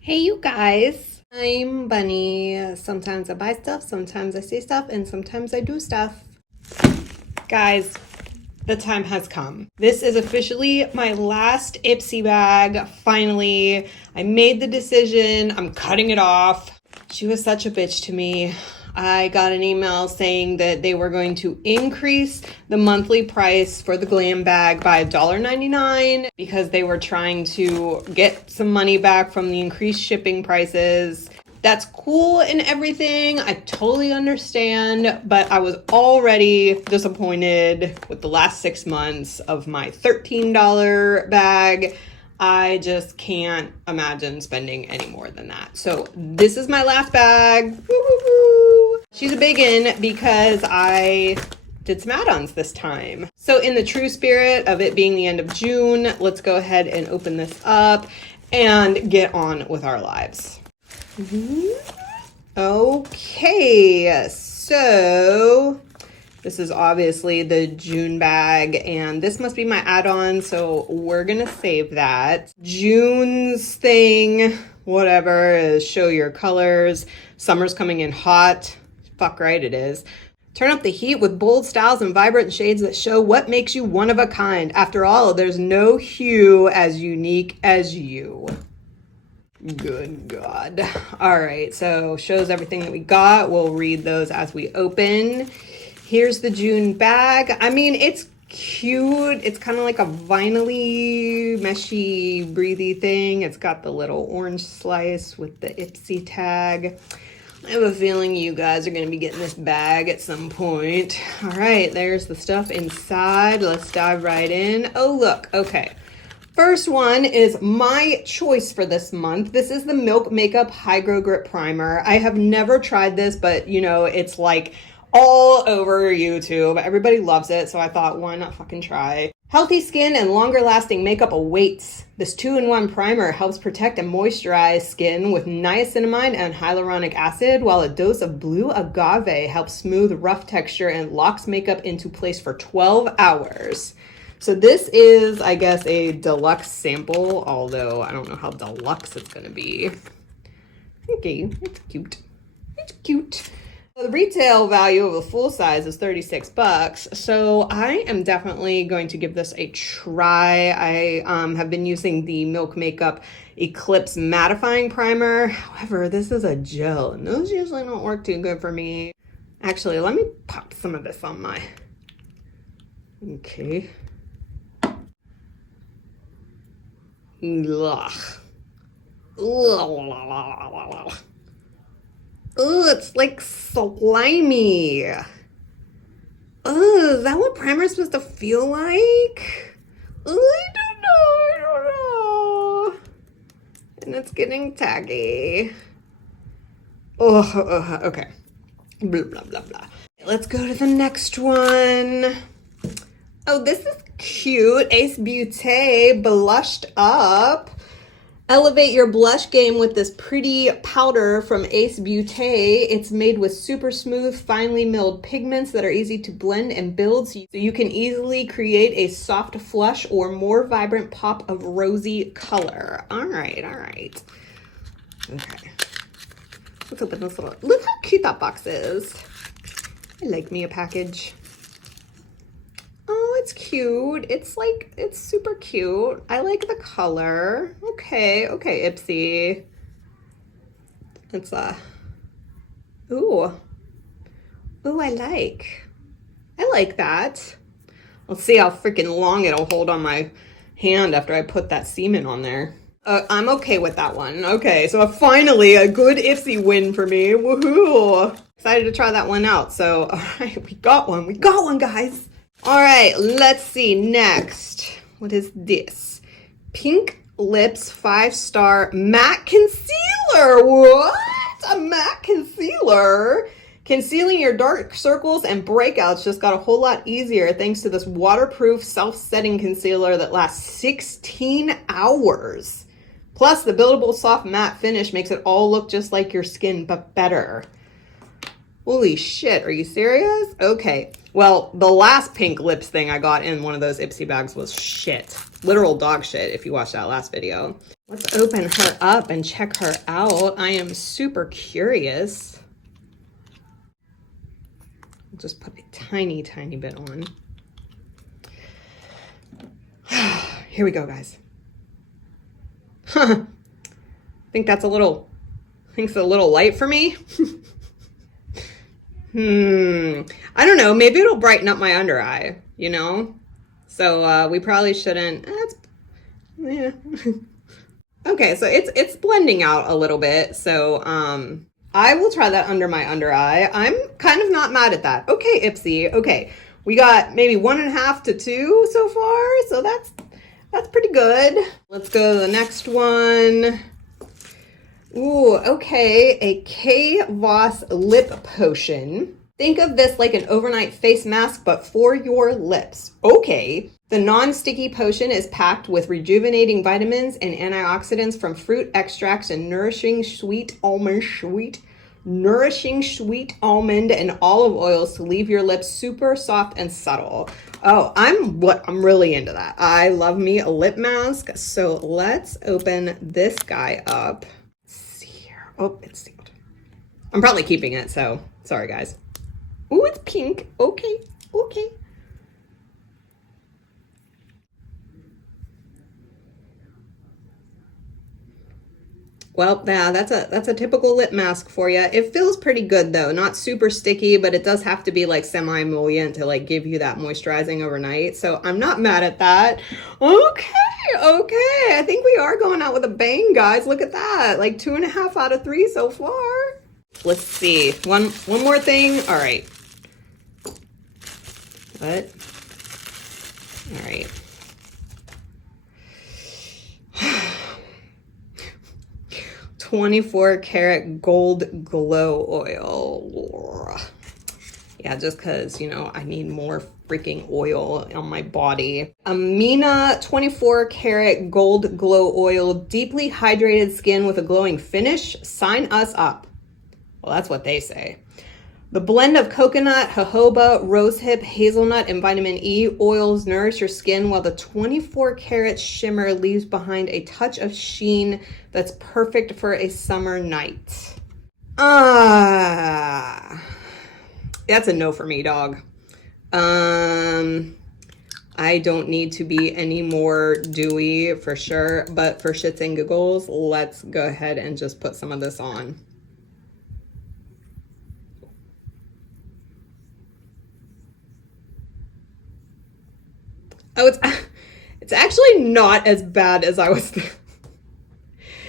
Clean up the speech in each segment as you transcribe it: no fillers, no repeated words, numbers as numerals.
Hey you guys, I'm Bunny. Sometimes I buy stuff, sometimes I say stuff, and sometimes I do stuff. Guys, the time has come. This is officially my last Ipsy bag. Finally, I made the decision. I'm cutting it off. She was such a bitch to me. I got an email saying that they were going to increase the monthly price for the glam bag by $1.99 because they were trying to get some money back from the increased shipping prices. That's cool and everything. I totally understand, but I was already disappointed with the last 6 months of my $13 bag. I just can't imagine spending any more than that. So this is my last bag. Woo-hoo-hoo. She's a biggin because I did some add-ons this time. So in the true spirit of it being the end of June, let's go ahead and open this up and get on with our lives. Okay, so this is obviously the June bag, and this must be my add-on, so we're gonna save that. June's thing, whatever, is show your colors. Summer's coming in hot. Fuck right it is. Turn up the heat with bold styles and vibrant shades that show what makes you one of a kind. After all, there's no hue as unique as you. Good God. All right, so shows everything that we got. We'll read those as we open. Here's the June bag. I mean, it's cute. It's kind of like a vinyl-y, meshy, breathy thing. It's got the little orange slice with the Ipsy tag. I have a feeling you guys are going to be getting this bag at some point. All right, there's the stuff inside. Let's dive right in. Oh, look. Okay. First one is my choice for this month. This is the Milk Makeup Hygro Grip Primer. I have never tried this, but you know, it's like all over YouTube. Everybody loves it, so I thought, why not fucking try? Healthy skin and longer lasting makeup awaits. This 2-in-1 primer helps protect and moisturize skin with niacinamide and hyaluronic acid, while a dose of blue agave helps smooth rough texture and locks makeup into place for 12 hours. So this is, I guess, a deluxe sample, although I don't know how deluxe it's gonna be. Okay, it's cute. It's cute. The retail value of a full size is $36, so I am definitely going to give this a try. I have been using the Milk Makeup Eclipse Mattifying Primer. However, this is a gel, and those usually don't work too good for me. Actually, let me pop some of this on my... Okay. Ugh. Ugh. Oh, it's like slimy. Oh, is that what primer is supposed to feel like? I don't know. And it's getting taggy. Oh, okay. Blah, blah, blah, blah. Let's go to the next one. Oh, this is cute. Ace Beauté Blushed Up. Elevate your blush game with this pretty powder from Ace Beauté. It's made with super smooth, finely milled pigments that are easy to blend and build, so you can easily create a soft flush or more vibrant pop of rosy color. All right. Okay. Let's open this little... Look how cute that box is. I like me a package. Oh, it's cute. It's super cute. I like the color. Okay, Ipsy. It's ooh, I like that. Let's see how freaking long it'll hold on my hand after I put that semen on there. I'm okay with that one. Okay, so finally a good Ipsy win for me. Woohoo! Excited to try that one out. So, all right, we got one, guys. All right, let's see next. What is this? Pink Lips 5-star matte concealer. What? A matte concealer? Concealing your dark circles and breakouts just got a whole lot easier thanks to this waterproof self-setting concealer that lasts 16 hours. Plus, the buildable soft matte finish makes it all look just like your skin, but better. Holy shit, are you serious? Okay. Well, the last pink lips thing I got in one of those Ipsy bags was shit. Literal dog shit if you watched that last video. Let's open her up and check her out. I am super curious. I'll just put a tiny, tiny bit on. Here we go, guys. I think it's a little light for me. I don't know. Maybe it'll brighten up my under eye, you know? So we probably shouldn't. Yeah. Okay, so it's blending out a little bit. So I will try that under my under eye. I'm kind of not mad at that. Okay, Ipsy. Okay, we got maybe 1.5 to 2 so far. So that's pretty good. Let's go to the next one. Ooh, okay, a K-Voss lip potion. Think of this like an overnight face mask, but for your lips. Okay. The non-sticky potion is packed with rejuvenating vitamins and antioxidants from fruit extracts and nourishing sweet almond and olive oils to leave your lips super soft and subtle. Oh, I'm really into that. I love me a lip mask. So let's open this guy up. Oh, it's sealed. I'm probably keeping it, so sorry, guys. Ooh, it's pink. Okay, okay. Well, yeah, that's a typical lip mask for you. It feels pretty good though, not super sticky, but it does have to be like semi-emollient to like give you that moisturizing overnight. So I'm not mad at that. Okay, I think we are going out with a bang, guys. Look at that, like 2.5 out of 3 so far. Let's see, one more thing. All right. What? All right. 24 karat gold glow oil. Yeah, just because, you know, I need more freaking oil on my body. Amina 24 karat gold glow oil, deeply hydrated skin with a glowing finish. Sign us up. Well, that's what they say. The blend of coconut, jojoba, rosehip, hazelnut, and vitamin E oils nourish your skin while the 24 karat shimmer leaves behind a touch of sheen that's perfect for a summer night. That's a no for me, dog. I don't need to be any more dewy for sure, but for shits and giggles, let's go ahead and just put some of this on. Oh, it's actually not as bad as I was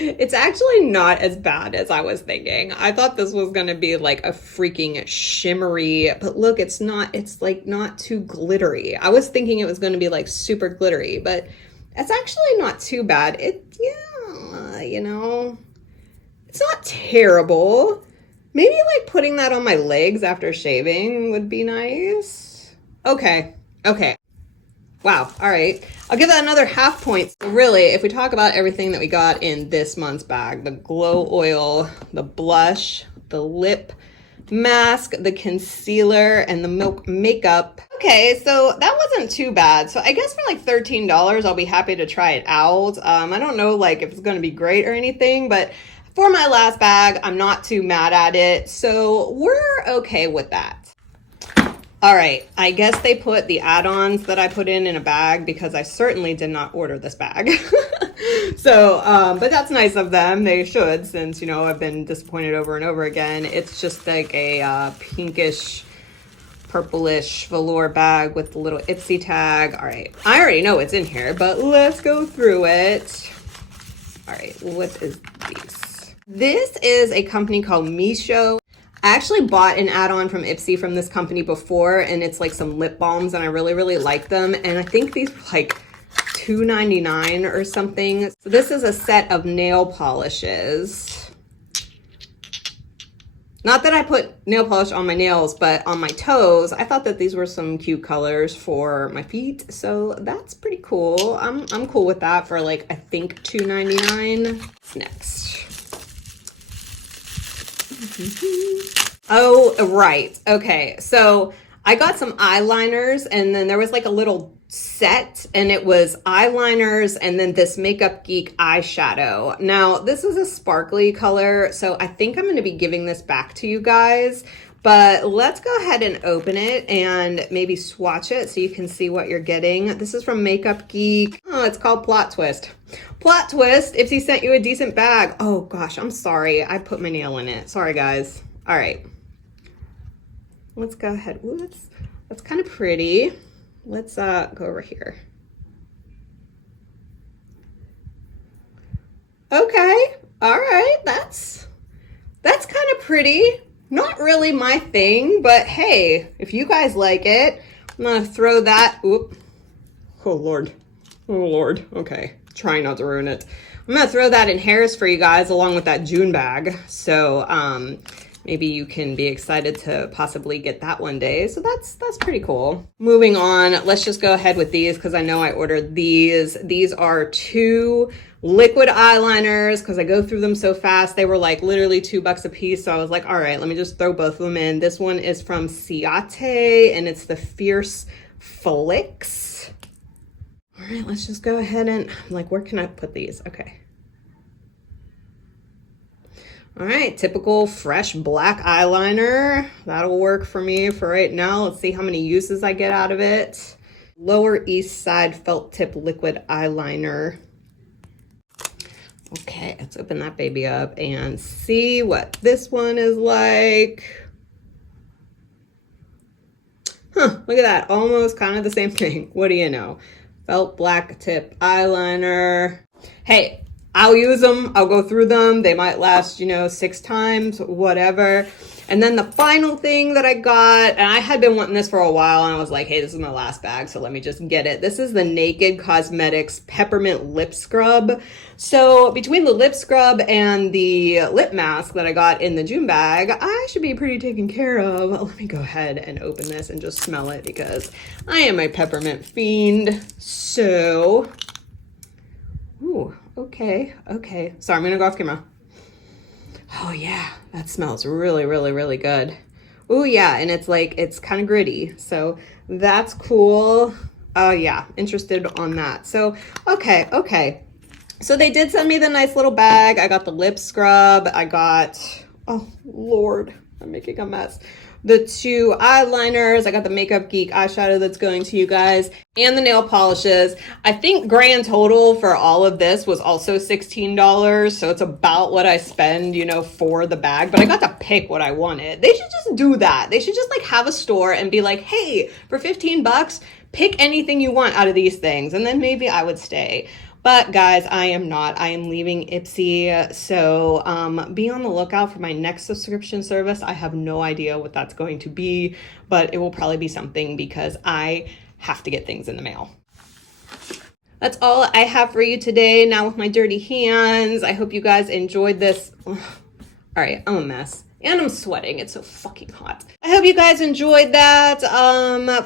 It's actually not as bad as I was thinking. I thought this was going to be like a freaking shimmery, but look, it's not. It's like not too glittery. I was thinking it was going to be like super glittery, but it's actually not too bad. You know, it's not terrible. Maybe like putting that on my legs after shaving would be nice. Okay. Wow. All right. I'll give that another half point. So really, if we talk about everything that we got in this month's bag, the glow oil, the blush, the lip mask, the concealer, and the milk makeup. Okay, so that wasn't too bad. So I guess for like $13, I'll be happy to try it out. I don't know like if it's going to be great or anything, but for my last bag, I'm not too mad at it. So we're okay with that. All right, I guess they put the add-ons that I put in a bag because I certainly did not order this bag. So, but that's nice of them. They should, since, you know, I've been disappointed over and over again. It's just like a pinkish, purplish velour bag with the little Ipsy tag. All right, I already know what's in here, but let's go through it. All right, what is this? This is a company called Misho. I actually bought an add-on from Ipsy from this company before, and it's like some lip balms, and I really, really like them. And I think these were like $2.99 or something. So this is a set of nail polishes. Not that I put nail polish on my nails, but on my toes. I thought that these were some cute colors for my feet, so that's pretty cool. I'm cool with that for like, I think $2.99. Next. Oh, right. Okay. So I got some eyeliners and then there was like a little set and it was eyeliners and then this Makeup Geek eyeshadow. Now, this is a sparkly color, so I think I'm going to be giving this back to you guys. But let's go ahead and open it and maybe swatch it so you can see what you're getting. This is from Makeup Geek. Oh, it's called Plot Twist. Plot Twist, Ipsy sent you a decent bag. Oh gosh, I'm sorry. I put my nail in it. Sorry, guys. All right. Let's go ahead. Ooh, that's kind of pretty. Let's go over here. Okay. All right. That's kind of pretty. Not really my thing, but hey, if you guys like it, I'm gonna throw that. Oop. Oh Lord. Oh Lord. Okay. Trying not to ruin it. I'm gonna throw that in Harris for you guys along with that June bag. So maybe you can be excited to possibly get that one day. So that's pretty cool. Moving on, let's just go ahead with these because I know I ordered these. These are 2 liquid eyeliners because I go through them so fast. They were like literally $2 a piece. So I was like, all right, let me just throw both of them in. This one is from Ciate and it's the Fierce Flicks. All right, let's just go ahead and I'm like, where can I put these? Okay. All right, typical fresh black eyeliner. That'll work for me for right now. Let's see how many uses I get out of it. Lower East Side Felt Tip Liquid Eyeliner. Okay, let's open that baby up and see what this one is like. Huh, look at that. Almost kind of the same thing. What do you know? Felt black tip eyeliner. Hey, I'll use them. I'll go through them. They might last, 6 times, whatever. And then the final thing that I got, and I had been wanting this for a while, and I was like, hey, this is my last bag, so let me just get it. This is the Naked Cosmetics Peppermint Lip Scrub. So between the lip scrub and the lip mask that I got in the June bag, I should be pretty taken care of. Let me go ahead and open this and just smell it because I am a peppermint fiend. So, ooh, okay. Sorry, I'm gonna go off camera. Oh yeah, that smells really, really, really good. Oh yeah, and it's kind of gritty. So that's cool. Oh yeah, interested on that. So, okay. So they did send me the nice little bag. I got the lip scrub. I got, oh Lord, I'm making a mess. The 2 eyeliners. I got the Makeup Geek eyeshadow that's going to you guys and the nail polishes. I think grand total for all of this was also $16. So it's about what I spend, for the bag, but I got to pick what I wanted. They should just do that. They should just like have a store and be like, hey, for 15 bucks, pick anything you want out of these things. And then maybe I would stay. But guys, I am not. I am leaving Ipsy. So be on the lookout for my next subscription service. I have no idea what that's going to be, but it will probably be something because I have to get things in the mail. That's all I have for you today. Now with my dirty hands, I hope you guys enjoyed this. All right, I'm a mess. And I'm sweating. It's so fucking hot. I hope you guys enjoyed that.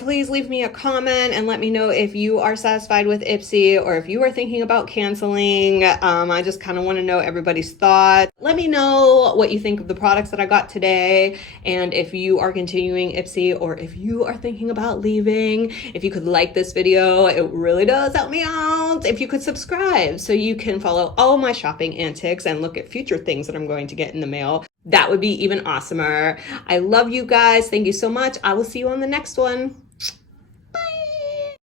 Please leave me a comment and let me know if you are satisfied with Ipsy or if you are thinking about canceling. I just kind of want to know everybody's thoughts. Let me know what you think of the products that I got today and if you are continuing Ipsy or if you are thinking about leaving. If you could like this video, it really does help me out. If you could subscribe so you can follow all my shopping antics and look at future things that I'm going to get in the mail. That would be even awesomer. I love you guys. Thank you so much. I will see you on the next one.